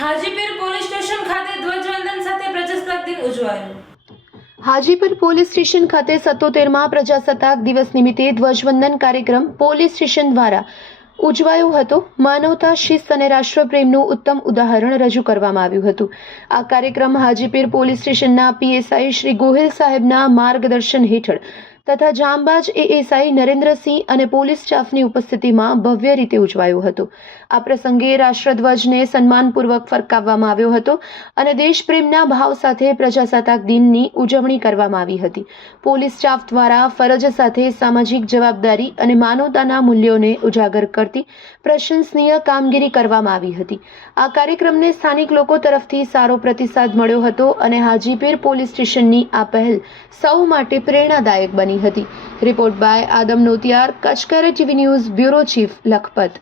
Hajipir police station ખાતે ધ્વજવંદન સાથે પ્રજાસત્તાક દિન ઉજવાયો. હાજીપુર પોલીસ સ્ટેશન ખાતે સત્તોતેરમાં પ્રજાસત્તાક દિવસ નિમિત્તે ધ્વજવંદન કાર્યક્રમ પોલીસ સ્ટેશન દ્વારા ઉજવાયો હતો. માનવતા, શિસ્ત અને રાષ્ટ્રપ્રેમનું ઉત્તમ ઉદાહરણ રજૂ કરવામાં આવ્યું હતું. આ કાર્યક્રમ હાજીપીર પોલીસ સ્ટેશનના પીએસઆઈ શ્રી ગોહિલ સાહેબના માર્ગદર્શન હેઠળ તથા જામબાજ એએસઆઈ નરેન્દ્રસિંહ અને પોલીસ સ્ટાફની ઉપસ્થિતિમાં ભવ્ય રીતે ઉજવાયું હતું. આ પ્રસંગે રાષ્ટ્રધ્વજને સન્માનપૂર્વક ફરકાવવામાં આવ્યો હતો અને દેશપ્રેમના ભાવ સાથે પ્રજાસત્તાક દિનની ઉજવણી કરવામાં આવી હતી. પોલીસ સ્ટાફ દ્વારા ફરજ સાથે સામાજિક જવાબદારી અને માનવતાના મૂલ્યોને ઉજાગર કરતી પ્રશંસનીય કામગીરી કરવામાં આવી હતી. આ કાર્યક્રમને સ્થાનિક લોકો તરફથી સારો પ્રતિસાદ મળ્યો હતો અને હાજીપીર પોલીસ સ્ટેશનની આ પહેલ સૌ માટે પ્રેરણાદાયક બની હતી. Report by Adam Notiyar કચકરે TV news bureau chief Lakhpat.